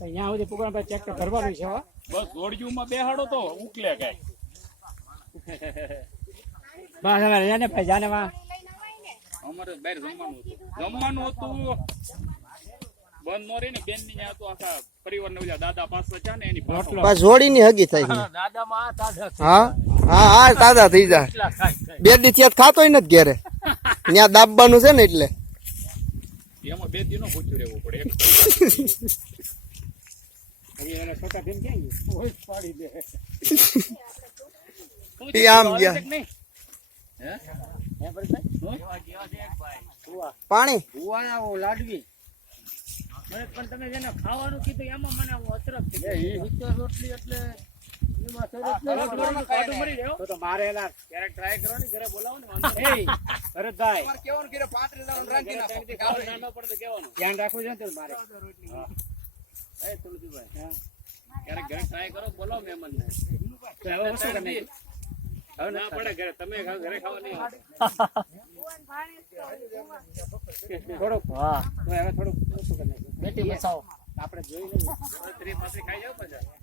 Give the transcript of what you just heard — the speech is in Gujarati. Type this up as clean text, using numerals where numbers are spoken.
અહીંયા સુધી પ્રોગ્રામ ચેક કરવાનું છે બસ જોડિયુંમાં બેહાડો તો ઉકલે કઈ બસ હવે જાને ભાઈ જાને વા અમારે બહાર જમવાનું હતું બંધ નો રહી ને બેન ની ત્યાં તો આખા પરિવાર ને દાદા પાસે છે ને એની બસ જોડી ની હગી થાય દાદા માં હા હા હા તાજા થઈ જાય બે દી ત્યાં ખાતોય નથી ઘેરે ત્યાં દાબવાનું છે ને એટલે એમાં બે દી નો પૂછ્યું રહેવું પડે છોટા બેન ક્યાં ગયું પાડી દે આમ ગયા પાણી લાડવી પણ તમે જેને ખાવાનું કીધું એમાં મને અસરક રોટલી એટલે મારે ક્યારેક ટ્રાય કરો ને ઘરે બોલાવો ને ભરતભાઈ ધ્યાન રાખવું છે ને મારે ક્યારેક ઘરે ટ્રાય કરો બોલાવો મહેમાન ને હવે ના પડે ઘરે તમે ઘરે ખાવા નહીં થોડુંક હા હવે થોડુંક બેટી બસાવો આપણે જોઈ લઈએ ખાઈ જાવ પછી